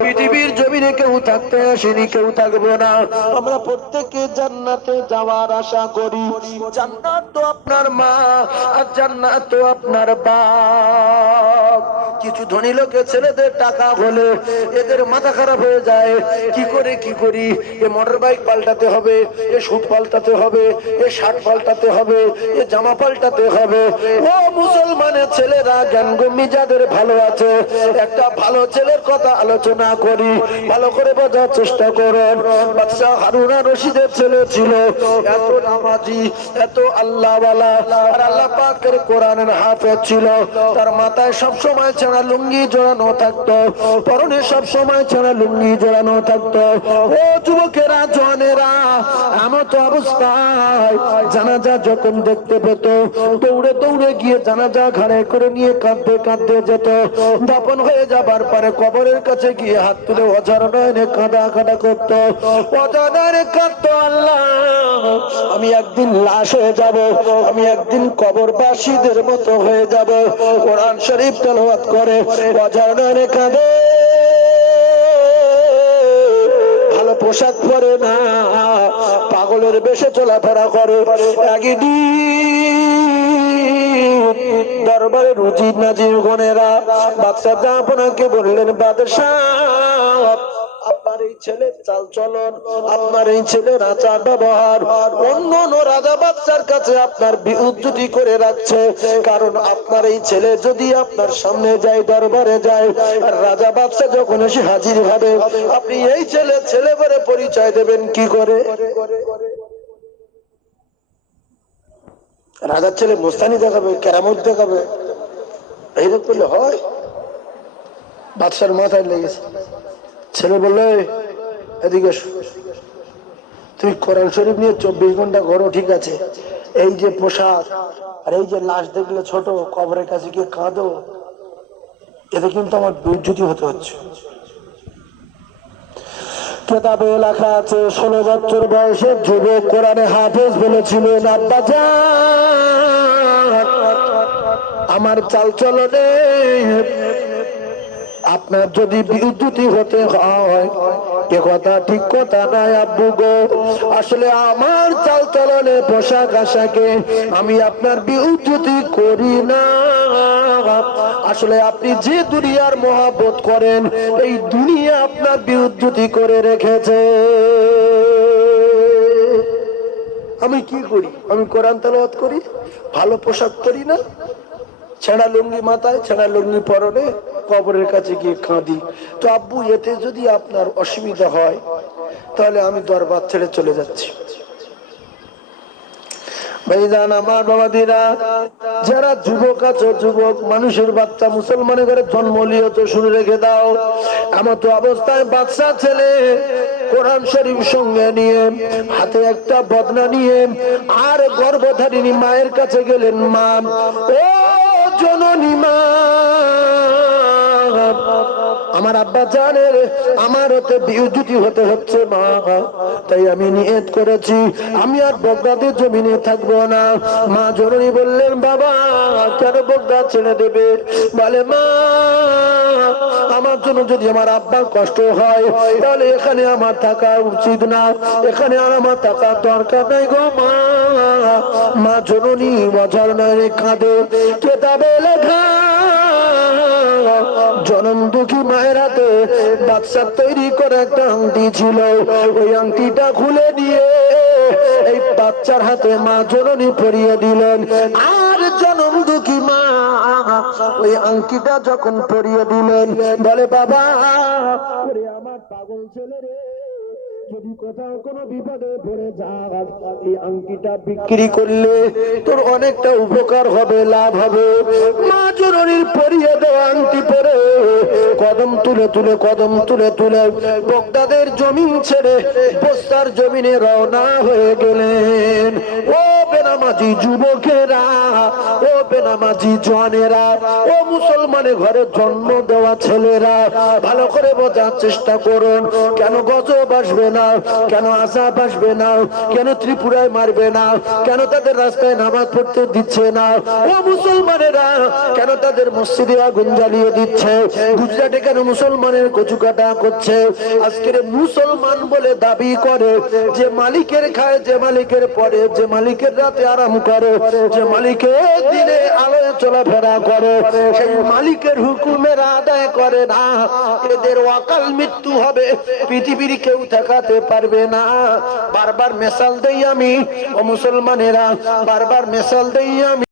পৃথিবীর জমিনে কেউ থাকতে আসেনি, কেউ থাকব না। আমরা প্রত্যেকে জান্নাতে যাওয়ার আশা করি। জান্নাত তো আপনার মা, আর জান্নাত তো আপনার বাপ। কিছু ধনী লোকের ছেলেদের টাকা হলে এদের মাথা খারাপ হয়ে যায়। কি করে, কি করি? এ মোটর বাইক পাল্টাতে হবে, এ সুট পাল্টাতে হবে, এ শার্ট পাল্টাতে হবে, এ জামা পাল্টাতে হবে। ও মুসলমানের ছেলেরা জ্ঞানগম্যি যাদের ভালো আছে, একটা ভালো ছেলের কথা আলোচনা করি, ভালো করে বোঝার চেষ্টা করেন। বাচ্চা হারুনা রশিদের ছেলে ছিল, এত নামাজি, এত আল্লাহওয়ালা, আর আল্লাহ পাকের কোরআনের হাফেজ ছিল। তার মাথায় সব সময় ছেঁড়া লুঙ্গি জড়ানো থাকতো। পরনে সব সময় ছেঁড়া লুঙ্গি জড়ানো থাকতো। ও যুবকেরা জনেরা এমত অবস্থায় জানাজা যখন দেখতে পেত, দৌড়ে দৌড়ে গিয়ে জানাজা ঘাড়ে করে নিয়ে কাঁদতে কাঁদতে যেত। দাপন হয়ে যাবার পরে কবরের কাছে গিয়ে হাত তুলে অজার নয়নে কাঁদা কাঁদা করত। অজানারে কাঁদতো, আল্লাহ, আমি একদিন লাশ হয়ে যাব। আমি একদিন কবর কবরবাসীদের মতো হয়ে যাব। কোরআন শরীফ তেলাওয়াত করে অজানার কাঁদে ভালো পোশাক পরে না, পাগলের বেশে চলাফেরা করে। একই দরবারে রুজি নাজির গনেরা বাদশাহ আপনাকে বললেন, বাদশাহ। চাল চলন। আপনার এই ছেলের আচার ব্যবহার অন্য অন্য রাজা বাচ্চার কাছে আপনার বিউজ্জুতি করে রাখছে, কারণ আপনার এই ছেলে যদি আপনার সামনে যায়, দরবারে যায়, আর রাজা বাচ্চা যখন এসে হাজির হবে, আপনি এই ছেলে ছেলে বলে পরিচয় দেবেন কি করে? রাজার ছেলে মোস্তানি দেখাবে, কেরামত দেখাবে। এইরকম করলে হয়। বাদশার মাথায় লেগেছে। ছেলে বললে এদিকে। তুমি কোরআন শরীফ নিয়ে চব্বিশ ঘণ্টা ঘরো, ঠিক আছে? এই যে পোশাক, আর এই যে লাশ দেখলে ছোট, কবরের কাছে গিয়ে কাঁদো, এতে কিন্তু আমার বিদ্যুতি হতে হচ্ছে। কেতাবে লেখা আছে, ষোলো বছর বয়সের যুবক কোরআনে হাফেজ বলেছিলেন আব্বা আমার চাল চলনে আপনার যদি বিদ্যুতি হতে হয় এ কথা, ঠিক কথা নয় আব্বু গো। আসলে আমার চাল চলনে পোশাক আশাকে আমি আপনার বিদ্যুতি করি না। আসলে আপনি যে দুনিয়ার মহাব্বত করেন, এই দুনিয়া আপনার বিদ্যুতি করে রেখেছে। আমি কি করি? আমি কোরআন তেলাওয়াত করি? ভালো পোশাক করি না? ছেঁড়া লুঙ্গি মাথায়, ছেঁড়া লুঙ্গি পরনে কবরের কাছে গিয়ে কাঁদি। তো আব্বু, এতে যদি আপনার অসুবিধা হয়, তাহলে আমি দরবার ছেড়ে চলে যাচ্ছি। যারা যুবক আছো, যুবক, মানুষের বাচ্চা, মুসলমানের ঘরে শুনে রেখে দাও তো অবস্থায় বাচ্চা ছেলে কোরআন শরীফ সঙ্গে নিয়ে, হাতে একটা বদনা নিয়ে, আর গর্ভধারিণী মায়ের কাছে গেলেন মা, ও জননী মা। আমার আব্বা জানে আমার হতে বিদ্যুতি হতে হচ্ছে, মা। তাই আমি নিয়ত করেছি, আমি আর বগদাদের জমিনে থাকব না। মা জননী বললেন, বাবা, কেন বগদাদ ছেড়ে দেবে? বলে, মা, আমার জন্য যদি আমার আব্বার কষ্ট হয়, তাহলে এখানে আমার থাকা উচিত না। এখানে আর আমার থাকার দরকার নাই গো, মা। মা জননী মজার নয় কাঁদে। কেতাবে লেখা জনম দুঃখী মায়েরাতে বাচ্চার তৈরি করে একটা আংটি ছিল। ওই আংটিটা খুলে দিয়ে এই বাচ্চার হাতে মা জননী পরিয়ে দিলেন। আর জনম দুঃখী মা ওই আংটিটা যখন পরিয়ে দিলেন, বলে, বাবা আমার পাগল ছেলে রে। যদি কোথাও কোনো বিপদে পড়ে যাস, এই আংটিটা বিক্রি করলে তোর অনেকটা উপকার হবে, লাভ হবে। মা জননীর পরিয়ে আংটি পরে কদম তুলে তুলে, কদম তুলে তুলে বগদাদের জমিন ছেড়ে বস্তার জমিনে রওনা হয়ে গেলেন। ও বেনামাজি যুবকেরা, ও বেনামাজি জনেরা, ও মুসলমানের ঘরে জন্ম দেওয়া ছেলেরা, ভালো করে বোঝার চেষ্টা করুন, কেন গজব আসবে না, কেন আসাব আসবে না, কেন ত্রিপুরায় মারবে না, কেন তাদের রাস্তায় নামাজ পড়তে দিচ্ছে না, ও মুসলমানেরা কেন তাদের মসজিদে আগুন জ্বালিয়ে দিচ্ছে, গুজরাটে কেন মুসলমানের কচু কাটা করছে, আজকের মুসলমান বলে দাবি করে, যে মালিকের খায়, যে মালিকের পরে, যে মালিকের রাতে আরাম যে মালিকের দিনে আলোয় চলাফেরা করে, সেই মালিকের হুকুমের আদায় করে না। এদের অকাল মৃত্যু হবে, পৃথিবীর কেউ ঠেকাতে পারবে না। বারবার মেশাল দেই আমি, ও মুসলমানেরা, বারবার মেশাল দেই আমি।